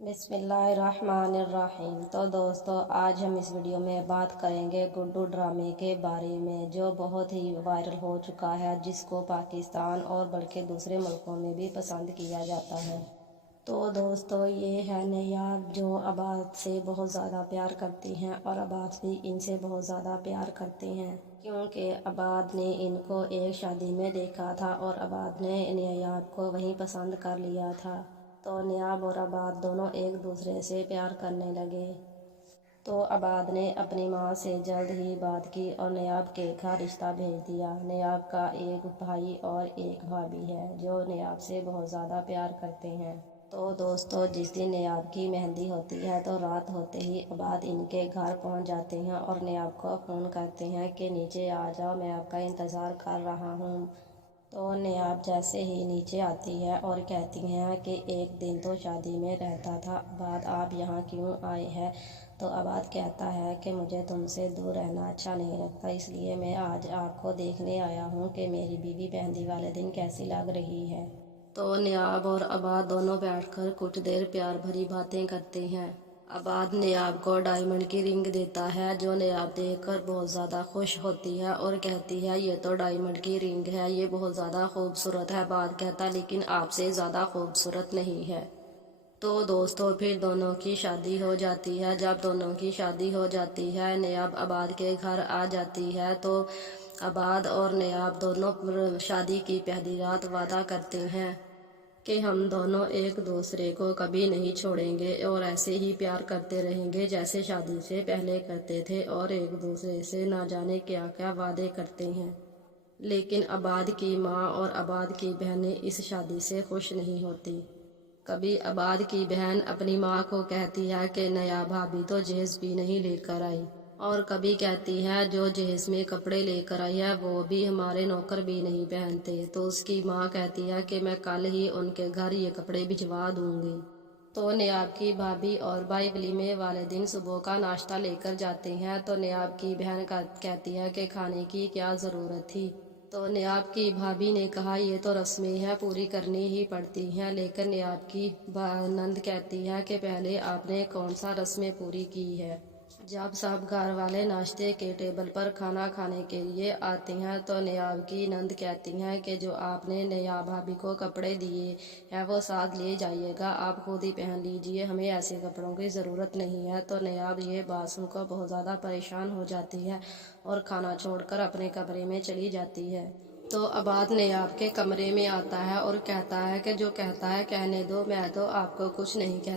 बिस्मिल्लाहिर्रहमानिर्रहीम। तो दोस्तों, आज हम इस वीडियो में बात करेंगे गुड्डू ड्रामे के बारे में, जो बहुत ही वायरल हो चुका है, जिसको पाकिस्तान और बल्कि दूसरे मुल्कों में भी पसंद किया जाता है। तो दोस्तों, ये है नयाब, जो अबाद से बहुत ज़्यादा प्यार करती हैं और अबाद भी इनसे बहुत ज़्यादा प्यार करते हैं, क्योंकि अबाद ने इनको एक शादी में देखा था और अबाद ने नयाब को वहीं पसंद कर लिया था। तो नयाब और अबाद दोनों एक दूसरे से प्यार करने लगे। तो अबाद ने अपनी माँ से जल्द ही बात की और नयाब के घर रिश्ता भेज दिया। नयाब का एक भाई और एक भाभी है, जो नयाब से बहुत ज़्यादा प्यार करते हैं। तो दोस्तों, जिस दिन नयाब की मेहंदी होती है तो रात होते ही अबाद इनके घर पहुंच जाते हैं और नयाब को फ़ोन करते हैं कि नीचे आ जाओ, मैं आपका इंतज़ार कर रहा हूं। तो नयाब जैसे ही नीचे आती है और कहती हैं कि एक दिन तो शादी में रहता था अबाद, आप यहाँ क्यों आए हैं? तो अबाद कहता है कि मुझे तुमसे दूर रहना अच्छा नहीं लगता, इसलिए मैं आज आपको देखने आया हूँ कि मेरी बीवी मेहंदी वाले दिन कैसी लग रही है। तो नयाब और अबाद दोनों बैठकर कुछ देर प्यार भरी बातें करते हैं। अबाद नयाब को डायमंड की रिंग देता है, जो नयाब देखकर बहुत ज़्यादा खुश होती है और कहती है, ये तो डायमंड की रिंग है, ये बहुत ज़्यादा खूबसूरत है। अबाद कहता, लेकिन आपसे ज़्यादा खूबसूरत नहीं है। तो दोस्तों, फिर दोनों की शादी हो जाती है। जब दोनों की शादी हो जाती है, नयाब अबाद के घर आ जाती है। तो अबाद और नयाब दोनों शादी की पहली रात वादा करते हैं कि हम दोनों एक दूसरे को कभी नहीं छोड़ेंगे और ऐसे ही प्यार करते रहेंगे जैसे शादी से पहले करते थे, और एक दूसरे से ना जाने क्या क्या वादे करते हैं। लेकिन अबाद की माँ और अबाद की बहनें इस शादी से खुश नहीं होती। कभी अबाद की बहन अपनी माँ को कहती है कि नया भाभी तो जहेज भी नहीं लेकर आई, और कभी कहती है जो जहेज में कपड़े लेकर आई है वो भी हमारे नौकर भी नहीं पहनते। तो उसकी माँ कहती है कि मैं कल ही उनके घर ये कपड़े भिजवा दूंगी। तो नयाब की भाभी और भाई वलीमे वाले दिन सुबह का नाश्ता लेकर जाते हैं। तो नयाब की बहन कहती है कि खाने की क्या ज़रूरत थी। तो नयाब की भाभी ने कहा, ये तो रस्में हैं, पूरी करनी ही पड़ती हैं। लेकिन नयाब की नंद कहती है कि पहले आपने कौन सा रस्में पूरी की है। जब सब घर वाले नाश्ते के टेबल पर खाना खाने के लिए आते हैं तो नयाब की नंद कहती हैं कि जो आपने नयाब भाभी को कपड़े दिए हैं वो साथ ले जाइएगा, आप खुद ही पहन लीजिए, हमें ऐसे कपड़ों की ज़रूरत नहीं है। तो नयाब ये बात सुनकर बहुत ज़्यादा परेशान हो जाती है और खाना छोड़कर अपने कमरे में चली जाती है। तो अबाद नयाब के कमरे में आता है और कहता है कि जो कहता है कहने दो, मैं तो आपको कुछ नहीं कहता।